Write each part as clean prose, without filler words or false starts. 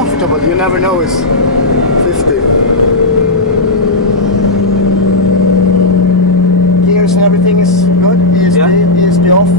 comfortable. You never know it's 50. Gears and everything is good. ESP off.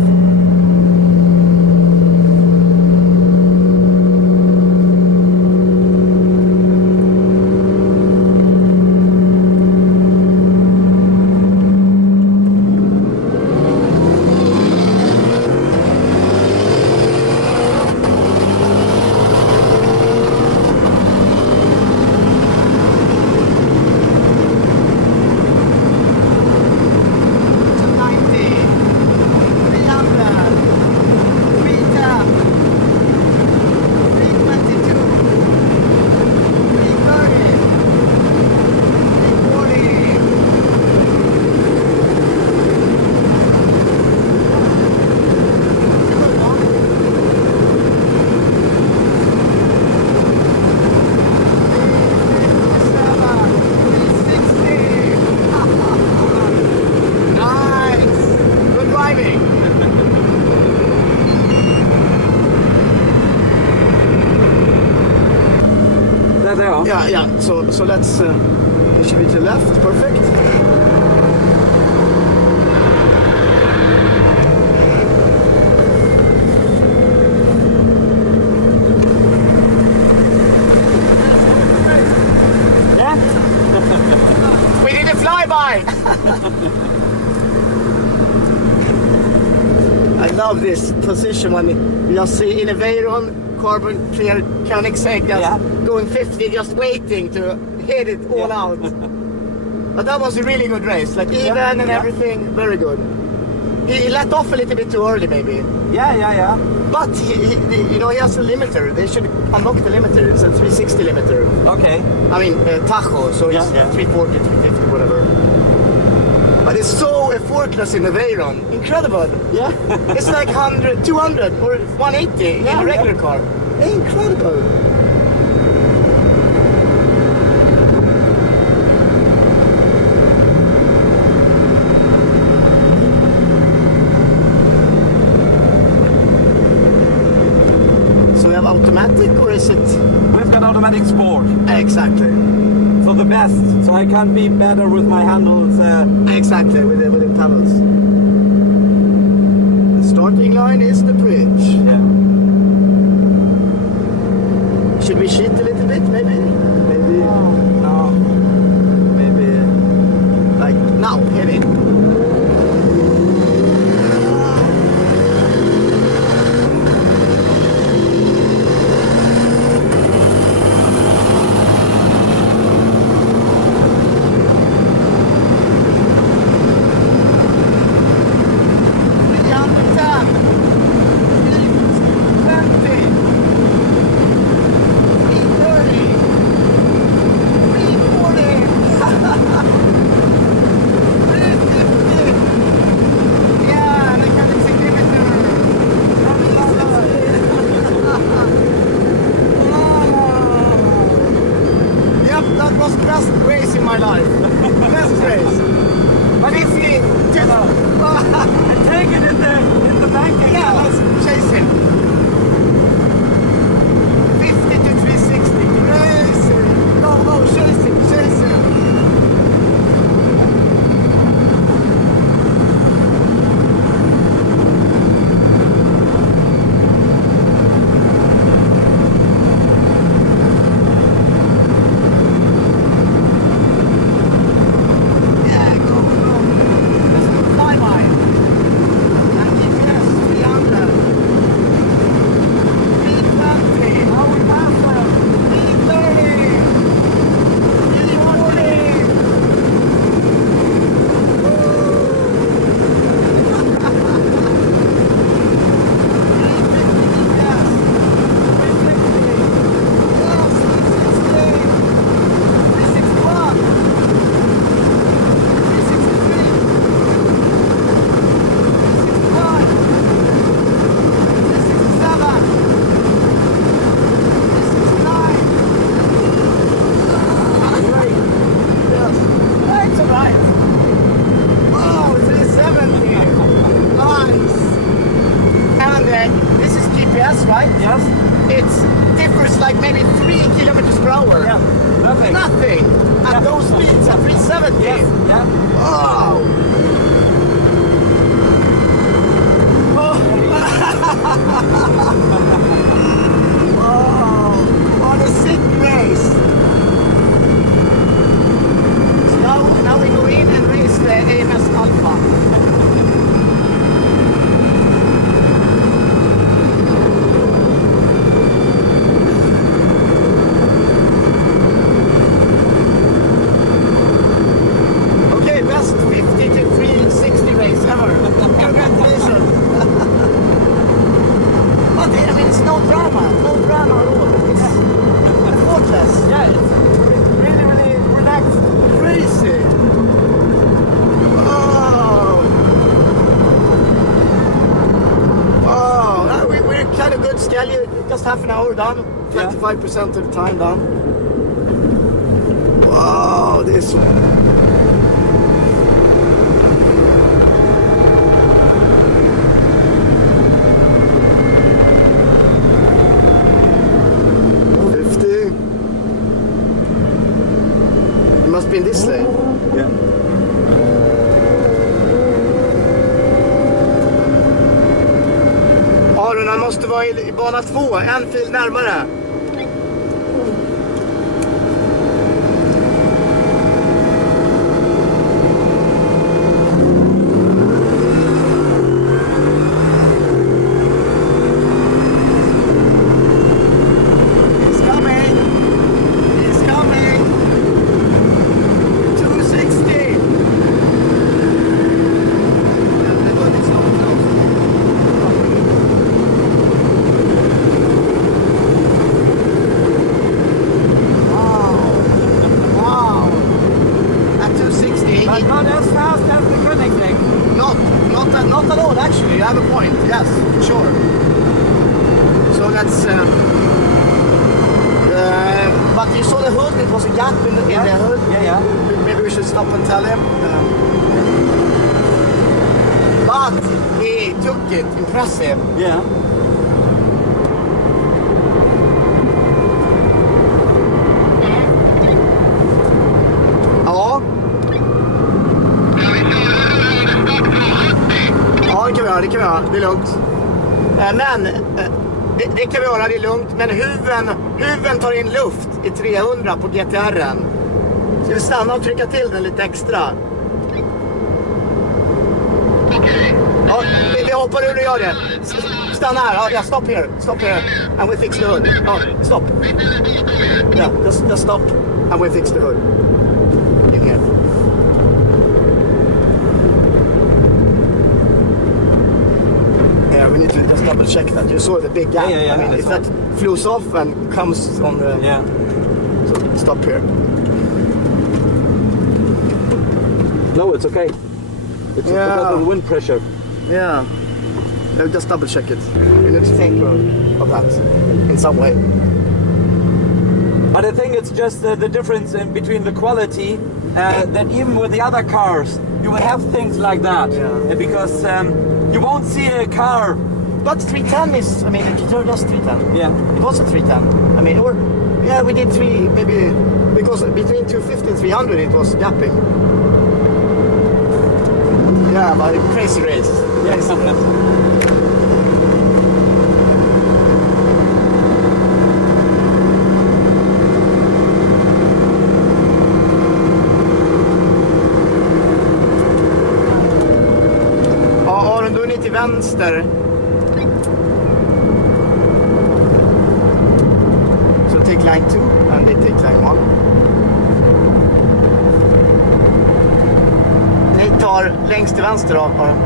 Yeah. So let's it should be to the left. Perfect. Yeah. We did a flyby. I love this position when you just see in a Veyron carbon clear Koenigsegg going 50, just waiting to hit it all out. But that was a really good race, like even and everything, very good. He let off a little bit too early, maybe. Yeah. But he has a limiter. They should unlock the limiter. It's a 360 limiter. Okay. I mean Tahoe, so it's 340, 350, whatever. But it's so effortless in the Veyron. Incredible. Yeah. It's like 100, 200 or 180 in a regular car. Incredible. So we have automatic, or is it? We've got automatic sport. Exactly. So the best. So I can be better with my handles. Exactly, with the pedals. The starting line is the bridge. Yeah. Should we shift a little bit, maybe? Maybe. No. Maybe. Like now, hit it. covers like maybe 3 kilometers per hour. Yeah, nothing. Nothing at those speeds at 370. Yes, yeah. Wow. Oh. Wow. What a sick race. So now we go in and race the AMS Alpha. Best 50 to 360 race ever. Congratulations. But I mean, it's no drama at all. It's effortless. Yeah, it's really, really relaxed. Crazy. Oh. Oh, we're kind of good schedule. Just half an hour done. 25% of the time done. Wow, this. Must be in this lane. Yeah. Aron, han måste vara i bana 2, en fil närmare. Not as fast as the Koenigsegg. Not at all, actually. You have a point. Yes, for sure. So that's. But you saw the hood. It was a gap in the hood. Yeah. Maybe we should stop and tell him. But he took it. Impressive. Yeah. Ja. Ja, det kan vi göra. Det är lugnt. Men det kan vi göra, det är lugnt. Men huven tar in luft i 300 på GTR:en. Ska vi stanna och trycka till den lite extra? Ja, vi hoppar ur och gör det. Stanna här. Ja, stop here. And we fix the hood. Ja, stop. Yeah, just stop and we fix the hood. In here. We need to just double check that. You saw the big gap. Yeah, I mean, if that flows off and comes on the... Yeah. So stop here. No, it's okay. It's because of the wind pressure. Yeah. Just double check it. You need to think of that in some way. But I think it's just the difference in between the quality that even with the other cars you will have things like that. Yeah. Because you won't see a car. But 310 is, I mean, it just 310. Yeah. It was a 310. I mean, or, yeah, we did 3, maybe, because between 250 and 300 it was gapping. Yeah, but crazy race. Yeah. Aron, då är ni till vänster. So take line 2 and they take line 1. Ni tar längst till vänster då, Aron.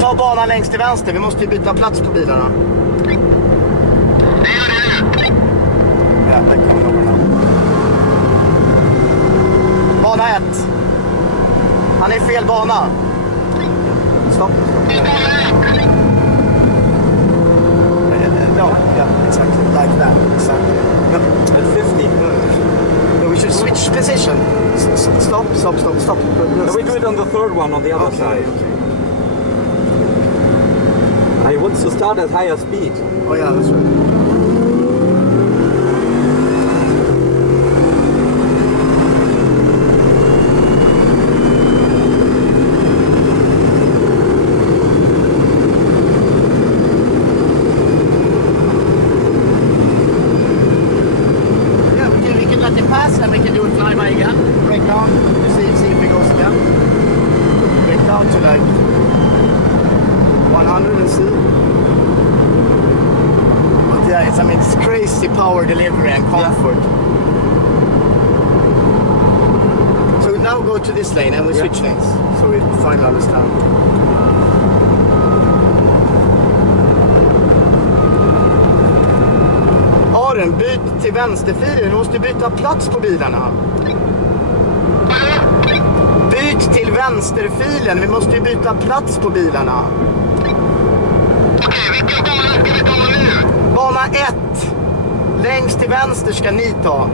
Ta banan längst till vänster, vi måste ju byta plats på bilarna. Ja, där kan vi nog nå. Bana 1. Han är i fel bana. Stopp. No, yeah, exactly. Like that. Exactly. No. At 50. No, we should switch position. Stop. No, we do it on the third one on the other side. Okay. I wants to start at higher speed. Oh yeah, that's right. And we can do a flyby again. Break down to see if it goes again. Break down to like 100 and see. But yeah, it's crazy power delivery and comfort. Yeah. So we now go to this lane and we switch lanes, so we finally understand. Byt till vänsterfilen, du måste byta plats på bilarna. Byt till vänsterfilen, vi måste ju byta plats på bilarna. Okej, vilken bana ska vi ta nu? Bana 1. Längst till vänster ska ni ta.